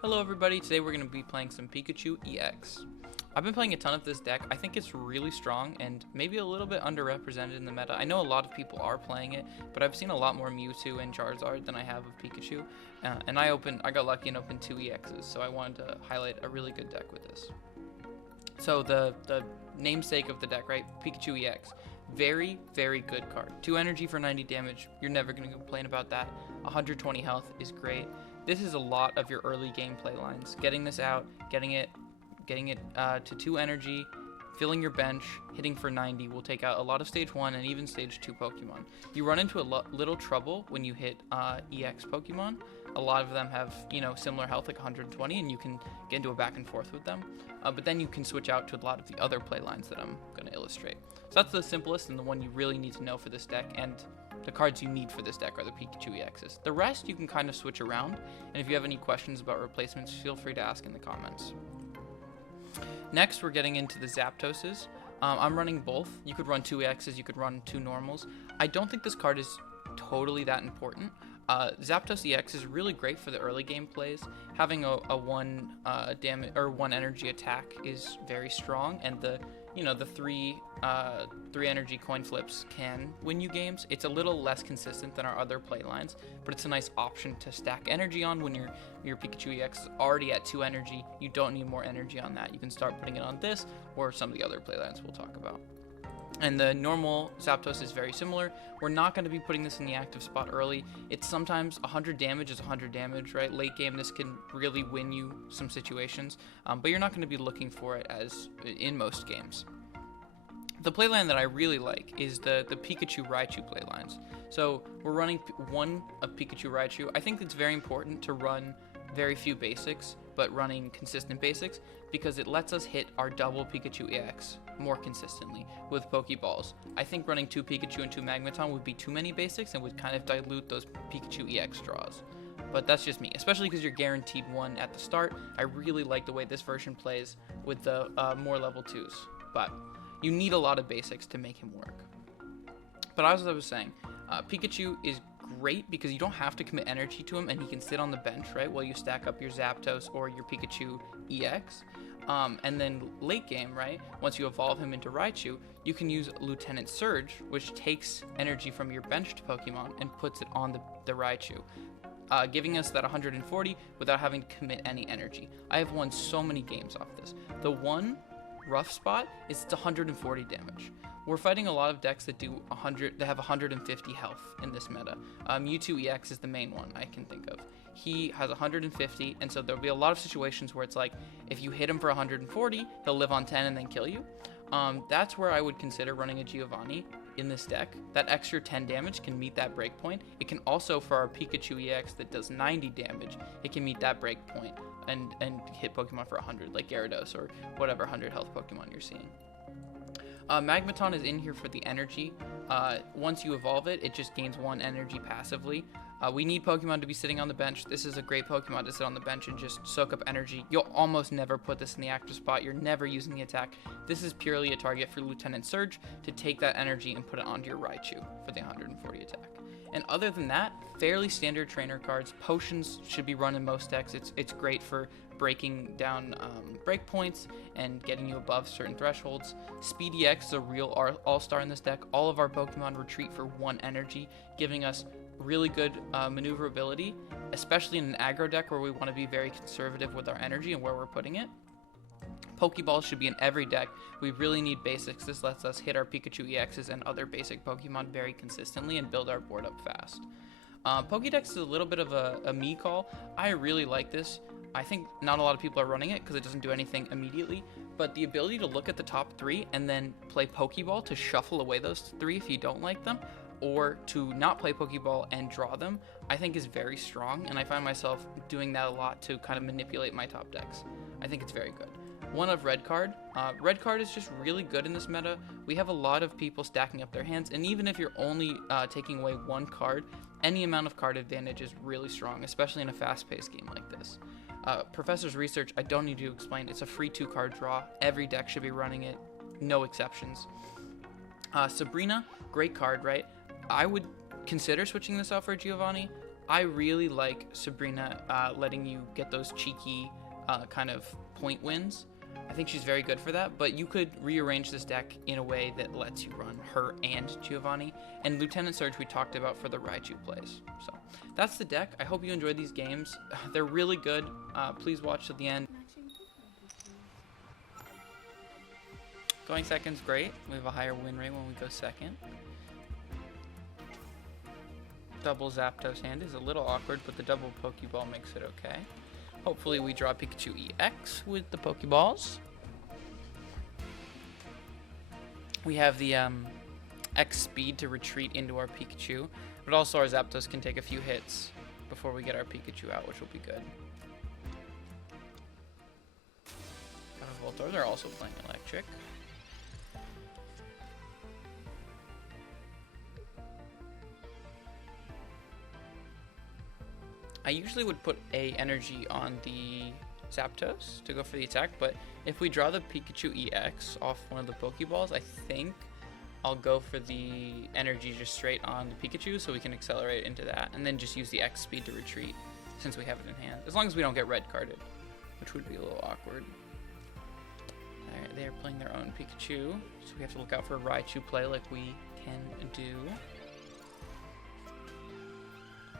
Hello everybody, today we're going to be playing some Pikachu EX. I've been playing a ton of this deck. I think it's really strong and maybe a little bit underrepresented in the meta. I know a lot of people are playing it, but I've seen a lot more Mewtwo and Charizard than I have of Pikachu. And I got lucky and opened 2 EXs, so I wanted to highlight a really good deck with this. So the namesake of the deck, right? Pikachu EX. Very, very good card. 2 energy for 90 damage. You're never going to complain about that. 120 health is great. This is a lot of your early gameplay lines. Getting this out, getting it to 2 energy, filling your bench, hitting for 90 will take out a lot of stage 1 and even stage 2 Pokemon. You run into a little trouble when you hit EX Pokemon. A lot of them have, similar health, like 120, and you can get into a back and forth with them. But then you can switch out to a lot of the other play lines that I'm going to illustrate. So that's the simplest and the one you really need to know for this deck, and the cards you need for this deck are the Pikachu EXs. The rest you can kind of switch around, and if you have any questions about replacements, feel free to ask in the comments. Next, we're getting into the Zapdoses. I'm running both. You could run 2 EXs, you could run 2 normals. I don't think this card is totally that important. Zapdos EX is really great for the early game plays. Having a 1 damage or 1 energy attack is very strong, and the 3 energy coin flips can win you games. It's a little less consistent than our other play lines, but it's a nice option to stack energy on when your Pikachu EX is already at 2 energy. You don't need more energy on that. You can start putting it on this or some of the other play lines we'll talk about. And the normal Zapdos is very similar. We're not going to be putting this in the active spot early. It's sometimes 100 damage is 100 damage, right? Late game, this can really win you some situations, but you're not going to be looking for it as in most games. The playline that I really like is the Pikachu Raichu playlines. So we're running 1 of Pikachu Raichu. I think it's very important to run very few basics, but running consistent basics, because it lets us hit our double Pikachu EX more consistently with Pokeballs. I think running 2 Pikachu and 2 Magneton would be too many basics and would kind of dilute those Pikachu EX draws. But that's just me, especially because you're guaranteed 1 at the start. I really like the way this version plays with the more level 2s, but you need a lot of basics to make him work. But as I was saying, Pikachu is great because you don't have to commit energy to him, and he can sit on the bench, right, while you stack up your Zapdos or your Pikachu EX. And then late game, right, once you evolve him into Raichu, you can use Lieutenant Surge, which takes energy from your benched Pokemon and puts it on the Raichu, giving us that 140 without having to commit any energy. I have won so many games off this. The one rough spot is it's 140 damage. We're fighting a lot of decks that do 100, that have 150 health in this meta. Mewtwo EX is the main one I can think of. He has 150, and so there'll be a lot of situations where it's like, if you hit him for 140, he'll live on 10 and then kill you. That's where I would consider running a Giovanni in this deck. That extra 10 damage can meet that break point. It can also, for our Pikachu EX that does 90 damage, it can meet that break point and hit Pokemon for 100, like Gyarados or whatever 100 health Pokemon you're seeing. Magneton is in here for the energy. Once you evolve it, it just gains 1 energy passively. We need Pokemon to be sitting on the bench. This is a great Pokemon to sit on the bench and just soak up energy. You'll almost never put this in the active spot. You're never using the attack. This is purely a target for Lieutenant Surge to take that energy and put it onto your Raichu for the 140 attack. And other than that, fairly standard trainer cards. Potions should be run in most decks. It's great for breaking down break points and getting you above certain thresholds. Speed EX is a real all-star in this deck. All of our Pokemon retreat for 1 energy, giving us really good maneuverability, especially in an aggro deck where we want to be very conservative with our energy and where we're putting it. Pokeballs should be in every deck. We really need basics. This lets us hit our Pikachu EXs and other basic Pokemon very consistently and build our board up fast. Pokédex is a little bit of a me call. I really like this. I think not a lot of people are running it because it doesn't do anything immediately, but the ability to look at the top 3 and then play Pokeball to shuffle away those 3 if you don't like them, or to not play Pokeball and draw them, I think is very strong, and I find myself doing that a lot to kind of manipulate my top decks. I think it's very good. 1 of Red Card. Red Card is just really good in this meta. We have a lot of people stacking up their hands, and even if you're only taking away 1 card, any amount of card advantage is really strong, especially in a fast-paced game like this. Professor's Research, I don't need to explain. It's a free 2-card draw. Every deck should be running it. No exceptions. Sabrina, great card, right? I would consider switching this out for Giovanni. I really like Sabrina letting you get those cheeky kind of point wins. I think she's very good for that, but you could rearrange this deck in a way that lets you run her and Giovanni. And Lieutenant Surge we talked about for the Raichu plays. So that's the deck. I hope you enjoyed these games. They're really good. Please watch to the end. Going second's great. We have a higher win rate when we go second. Double Zapdos hand is a little awkward, but the double Pokeball makes it okay. Hopefully we draw Pikachu EX with the Pokeballs. We have the X speed to retreat into our Pikachu, but also our Zapdos can take a few hits before we get our Pikachu out, which will be good. Got a Voltorb, they're also playing Electric. I usually would put a energy on the Zapdos to go for the attack, but if we draw the Pikachu EX off one of the Pokeballs, I think I'll go for the energy just straight on the Pikachu so we can accelerate into that, and then just use the X speed to retreat since we have it in hand. As long as we don't get red carded, which would be a little awkward. Alright, they are playing their own Pikachu, so we have to look out for a Raichu play like we can do.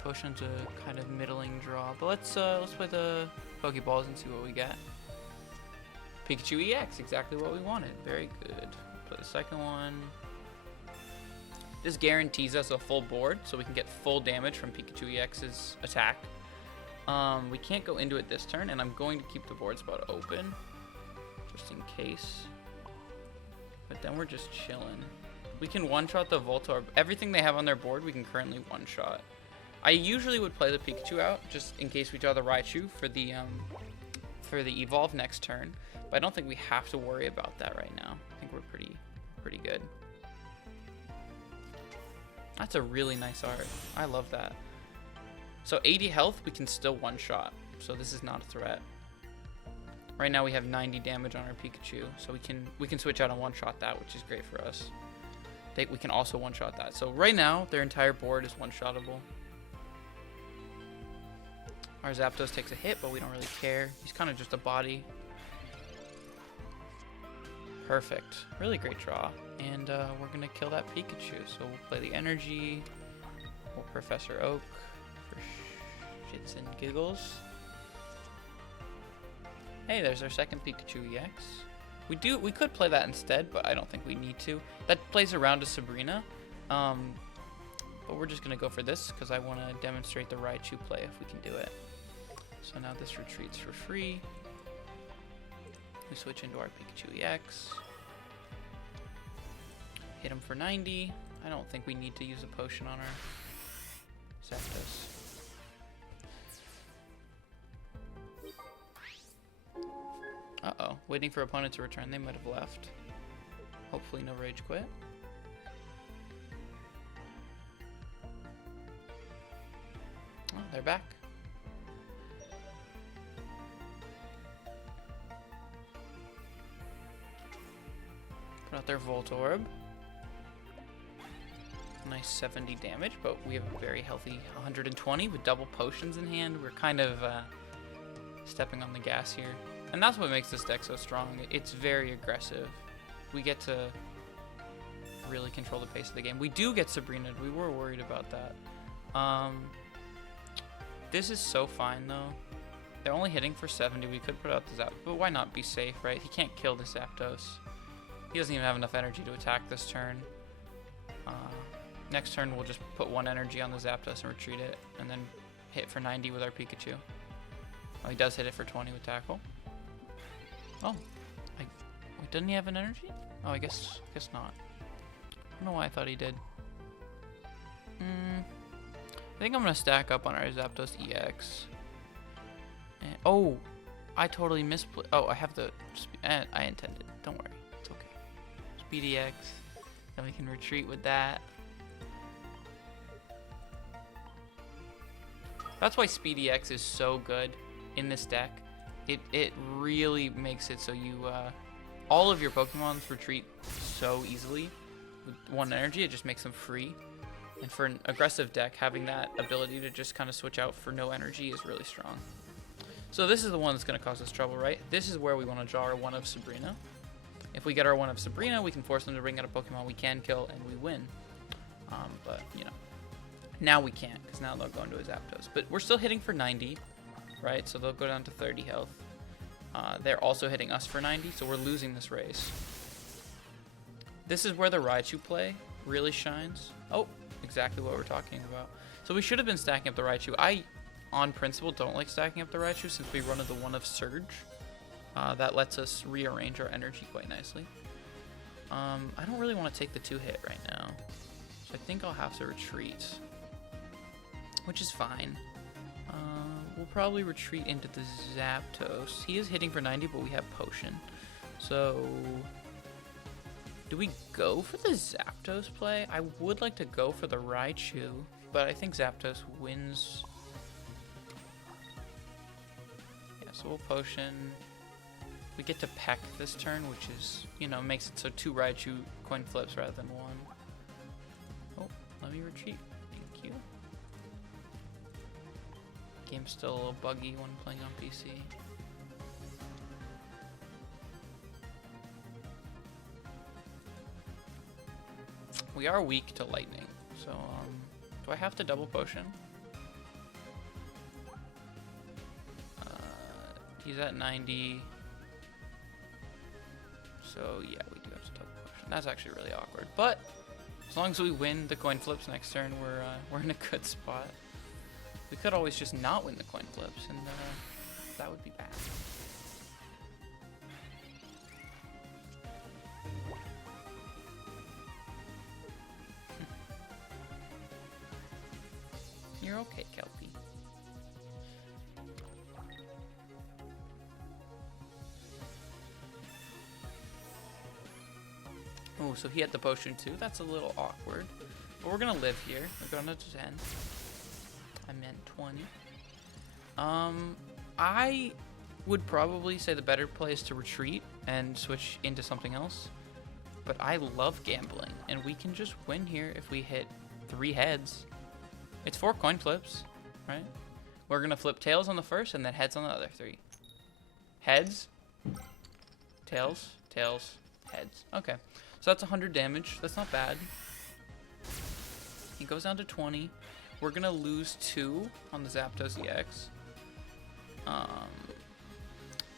Potion's a kind of middling draw, but let's play the Pokeballs and see what we get. Pikachu EX, exactly what we wanted. Very good. Play the second one. This guarantees us a full board, so we can get full damage from Pikachu EX's attack. We can't go into it this turn, and I'm going to keep the board spot open, just in case. But then we're just chilling. We can one-shot the Voltorb. Everything they have on their board, we can currently one-shot. I usually would play the Pikachu out just in case we draw the Raichu for the evolve next turn, but I don't think we have to worry about that right now. I think we're pretty good. That's a really nice art. I love that. So 80 health, we can still one shot, so this is not a threat. Right now we have 90 damage on our Pikachu, so we can switch out and one shot that, which is great for us. We can also one shot that. So right now their entire board is one shottable. Our Zapdos takes a hit, but we don't really care. He's kind of just a body. Perfect. Really great draw. And we're going to kill that Pikachu. So we'll play the energy. We'll Professor Oak for shits and giggles. Hey, there's our second Pikachu EX. We could play that instead, but I don't think we need to. That plays around to Sabrina. But we're just going to go for this because I want to demonstrate the Raichu play if we can do it. So now this retreats for free. We switch into our Pikachu EX. Hit him for 90. I don't think we need to use a potion on our Zapdos. Uh-oh. Waiting for opponent to return. They might have left. Hopefully no rage quit. Oh, they're back. Put out their Voltorb. Nice 70 damage, but we have a very healthy 120 with double potions in hand. We're kind of stepping on the gas here. And that's what makes this deck so strong. It's very aggressive. We get to really control the pace of the game. We do get Sabrina. We were worried about that. This is so fine, though. They're only hitting for 70. We could put out the Zapdos, but why not be safe, right? He can't kill the Zapdos. He doesn't even have enough energy to attack this turn. Next turn, we'll just put one energy on the Zapdos and retreat it, and then hit for 90 with our Pikachu. Oh, he does hit it for 20 with Tackle. Oh, wait, doesn't he have an energy? Oh, I guess not. I don't know why I thought he did. I think I'm gonna stack up on our Zapdos EX. And, oh, I totally misplayed. Oh, I have the. I intended. Don't worry, it's okay. Speed EX. Then we can retreat with that. That's why Speed EX is so good in this deck. It really makes it so you all of your Pokemons retreat so easily with one energy. It just makes them free. And for an aggressive deck, having that ability to just kind of switch out for no energy is really strong. So this is the one that's going to cause us trouble, right? This is where we want to draw our one of Sabrina. If we get our one of Sabrina, we can force them to bring out a Pokemon we can kill, and we win. But, you know, now we can't, because now they'll go into a Zapdos. But we're still hitting for 90, right? So they'll go down to 30 health. They're also hitting us for 90, so we're losing this race. This is where the Raichu play really shines. Oh, exactly what we're talking about. So we should have been stacking up the Raichu. I, on principle, don't like stacking up the Raichu since we run the one of Surge. That lets us rearrange our energy quite nicely. I don't really want to take the 2-hit right now. So I think I'll have to retreat. Which is fine. We'll probably retreat into the Zapdos. He is hitting for 90, but we have Potion. So, do we go for the Zapdos play? I would like to go for the Raichu, but I think Zapdos wins. Yeah, so we'll Potion. We get to Peck this turn, which is, you know, makes it so 2 Raichu coin flips rather than 1. Oh, let me retreat. Thank you. Game's still a little buggy when playing on PC. We are weak to lightning, so do I have to double potion? He's at 90. So yeah, we do have to double potion. That's actually really awkward, but as long as we win the coin flips next turn, we're in a good spot. We could always just not win the coin flips, and that would be bad. You're okay, Kelpie. Oh, so he had the potion too. That's a little awkward. But we're gonna live here. We're going to 10. I meant 20. I would probably say the better play is to retreat and switch into something else. But I love gambling, and we can just win here if we hit 3 heads. It's 4 coin flips, right? We're gonna flip tails on the first and then heads on the other 3. Heads, tails, tails, heads. Okay, so that's 100 damage. That's not bad. He goes down to 20. We're gonna lose 2 on the Zapdos EX.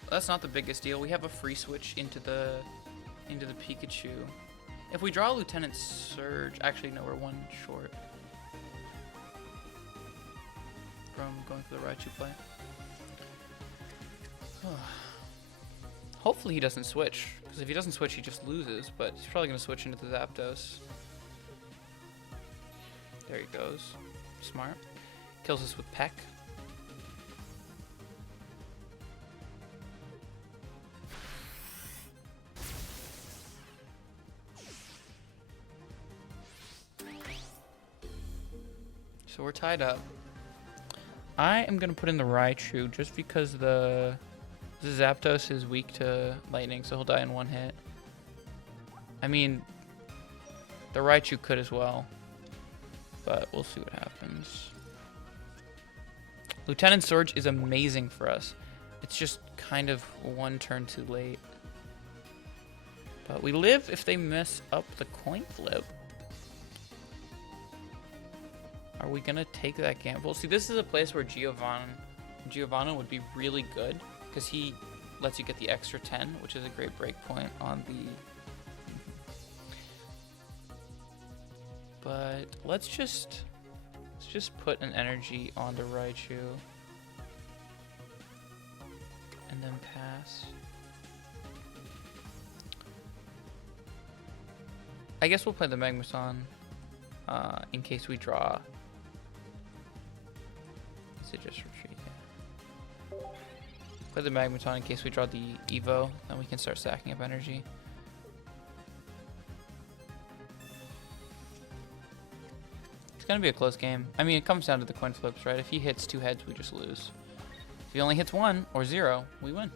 That's not the biggest deal. We have a free switch into the Pikachu. If we draw Lieutenant Surge, actually no, we're 1 short from going for the Raichu play. Hopefully he doesn't switch, because if he doesn't switch, he just loses. But he's probably gonna switch into the Zapdos. There he goes. Smart. Kills us with Peck. So we're tied up. I am going to put in the Raichu just because the Zapdos is weak to lightning, so he'll die in 1 hit. I mean, the Raichu could as well. But we'll see what happens. Lieutenant Surge is amazing for us. It's just kind of 1 turn too late. But we live if they mess up the coin flip. Are we going to take that gamble? See, this is a place where Giovanna would be really good, because he lets you get the extra 10, which is a great break point on the... But let's just put an energy on the Raichu and then pass. I guess we'll play the Magneton in case we draw. Is it just retreat? Yeah. Play the Magneton in case we draw the Evo, then we can start stacking up energy. It's gonna be a close game. I mean, it comes down to the coin flips, right? If he hits 2 heads, we just lose. If he only hits 1 or 0, we win.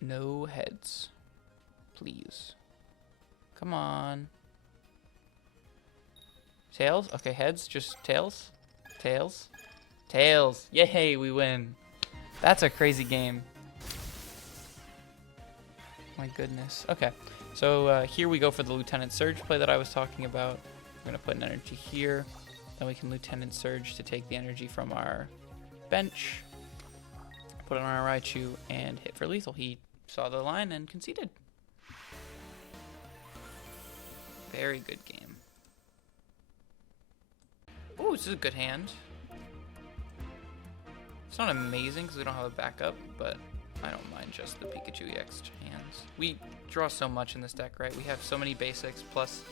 No heads. Please. Come on. Tails? Okay, heads. Just tails. Tails. Tails. Yay, we win. That's a crazy game. My goodness. Okay, so here we go for the Lieutenant Surge play that I was talking about. We're going to put an energy here. Then we can Lieutenant Surge to take the energy from our bench. Put it on our Raichu and hit for lethal. He saw the line and conceded. Very good game. Ooh, this is a good hand. It's not amazing because we don't have a backup, but I don't mind just the Pikachu Ex hands. We draw so much in this deck, right? We have so many basics plus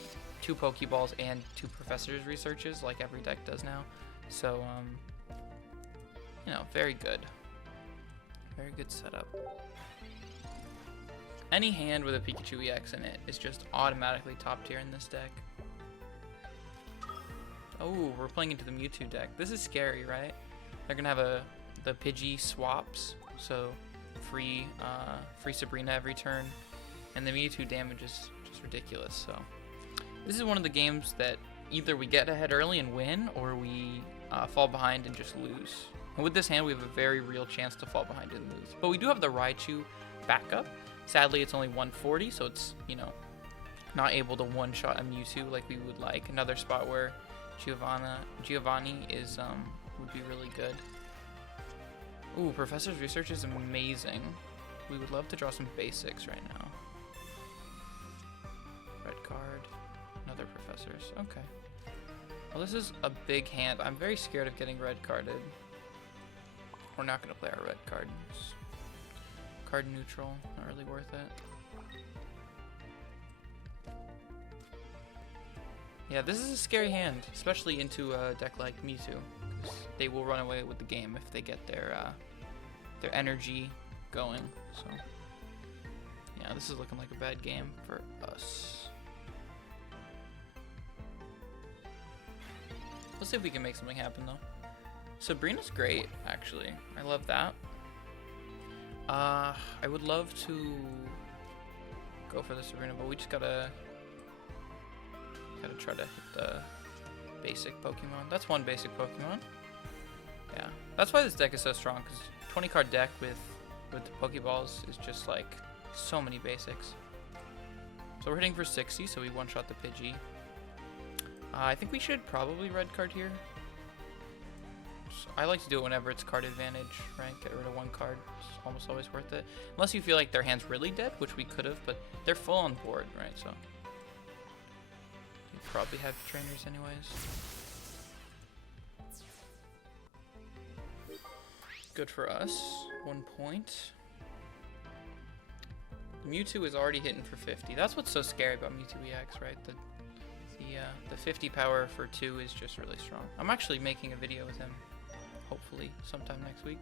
2 Pokeballs and 2 Professor's Researches like every deck does now. So, you know, very good. Very good setup. Any hand with a Pikachu EX in it is just automatically top tier in this deck. Oh, we're playing into the Mewtwo deck. This is scary, right? They're gonna have the Pidgey swaps, so free Sabrina every turn, and the Mewtwo damage is just ridiculous. So this is one of the games that either we get ahead early and win, or we fall behind and just lose. And with this hand, we have a very real chance to fall behind and lose. But we do have the Raichu backup. Sadly, it's only 140, so it's, you know, not able to one-shot a Mewtwo like we would like. Another spot where Giovanni is would be really good. Ooh, Professor's Research is amazing. We would love to draw some basics right now. Red card. Another Professor's. Okay. Well, this is a big hand. I'm very scared of getting red carded. We're not going to play our red card. It's card neutral. Not really worth it. Yeah, this is a scary hand, especially into a deck like Mewtwo. They will run away with the game if they get their energy going. So yeah, this is looking like a bad game for us. Let's see if we can make something happen though. Sabrina's great, actually. I love that. I would love to go for the Sabrina, but we just gotta try to hit the basic Pokemon. That's one basic Pokemon. Yeah, that's why this deck is so strong, because 20 card deck with the Pokeballs is just like so many basics. So we're hitting for 60, so we one-shot the Pidgey. I think we should probably red card here. I like to do it whenever it's card advantage, right? Get rid of one card. It's almost always worth it. Unless you feel like their hand's really dead, which we could have, but they're full on board, right? So you probably have trainers anyways. Good for us. 1 point. The Mewtwo is already hitting for 50. That's what's so scary about Mewtwo EX, right? The 50 power for 2 is just really strong. I'm actually making a video with him, hopefully sometime next week.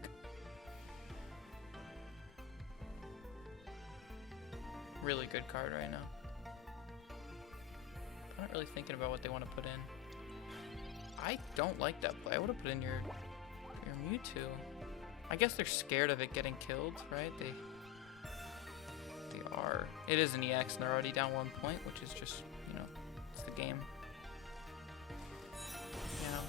Really good card right now. I'm not really thinking about what they want to put in. I don't like that play. I would have put in your Mewtwo. I guess they're scared of it getting killed, right? They are. It is an EX and they're already down 1 point, which is just, you know, it's the game. Yeah.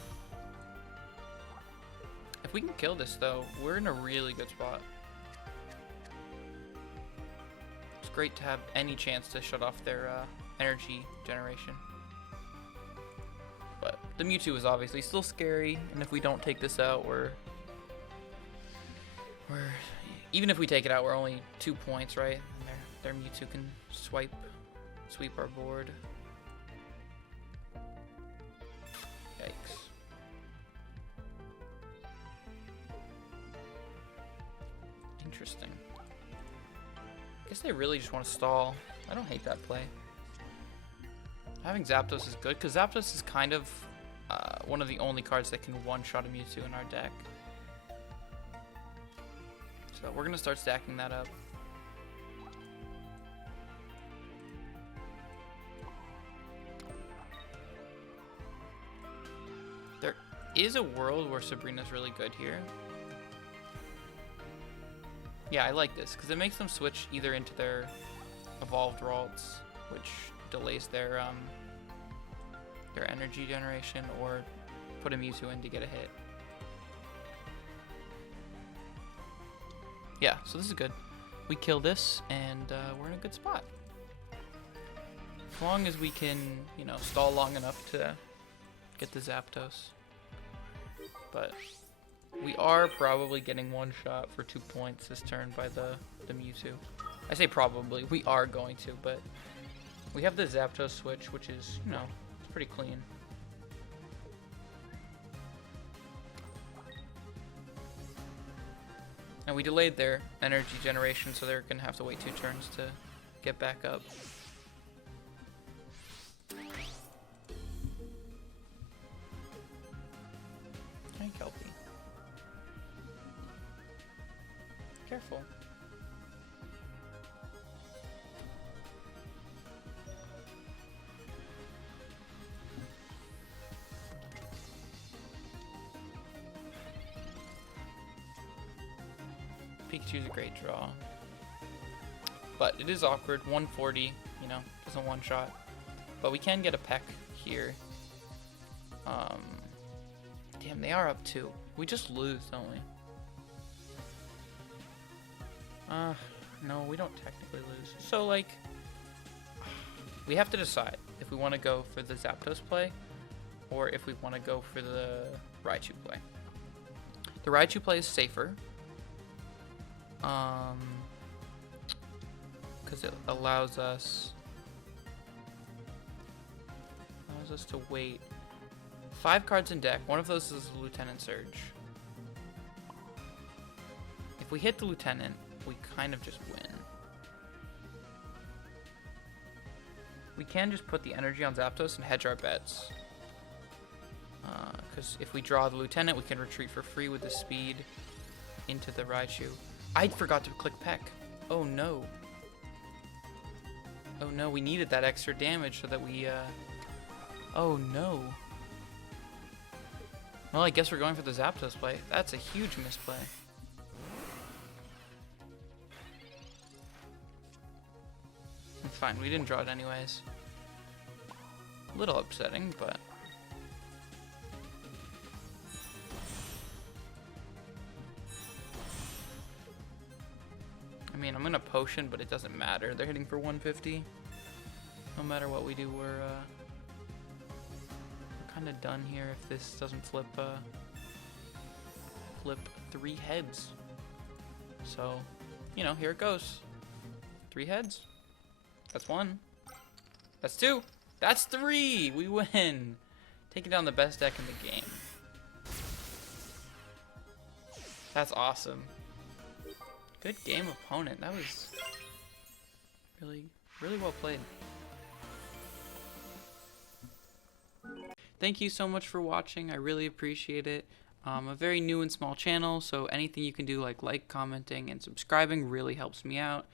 If we can kill this though, we're in a really good spot. It's great to have any chance to shut off their energy generation. But the Mewtwo is obviously still scary, and if we don't take this out, we're even if we take it out, we're only 2 points, right? And their Mewtwo can sweep our board. Yikes. Interesting. I guess they really just want to stall. I don't hate that play. Having Zapdos is good, because Zapdos is kind of one of the only cards that can one-shot a Mewtwo in our deck. So we're going to start stacking that up. There is a world where Sabrina's really good here. Yeah, I like this, because it makes them switch either into their evolved Ralts, which delays their their energy generation or put a Mewtwo in to get a hit. Yeah, so this is good. We kill this, and we're in a good spot. As long as we can, you know, stall long enough to get the Zapdos. But we are probably getting one shot for 2 points this turn by the Mewtwo. I say probably, we are going to, but we have the Zapdos switch, which is, you know, it's pretty clean. And we delayed their energy generation, so they're going to have to wait 2 turns to get back up. Hi, Kelpie. Careful. Pikachu's a great draw. But it is awkward. 140, you know, doesn't one shot. But we can get a peck here. Damn, they are up 2. We just lose, don't we? No, we don't technically lose. So, like, we have to decide if we want to go for the Zapdos play or if we want to go for the Raichu play. The Raichu play is safer. Because it allows us to wait 5 cards in deck. One of those is the Lieutenant Surge. If we hit the Lieutenant, we kind of just win. We can just put the energy on Zapdos and hedge our bets. Because if we draw the Lieutenant, we can retreat for free with the speed into the Raichu. I forgot to click Peck. Oh no. Oh no, we needed that extra damage so that we, oh no. Well, I guess we're going for the Zapdos play. That's a huge misplay. It's fine, we didn't draw it anyways. A little upsetting, but... I mean, I'm gonna potion, but it doesn't matter. They're hitting for 150. No matter what we do, we're kind of done here if this doesn't flip 3 heads. So, you know, here it goes. 3 heads. That's 1. That's 2. That's 3. We win. Taking down the best deck in the game. That's awesome. Good game, opponent. That was really, really well played. Thank you so much for watching. I really appreciate it. A very new and small channel, so anything you can do like commenting, and subscribing really helps me out.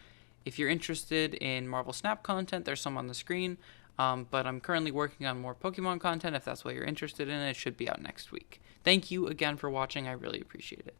If you're interested in Marvel Snap content, there's some on the screen, but I'm currently working on more Pokemon content. If that's what you're interested in, it should be out next week. Thank you again for watching. I really appreciate it.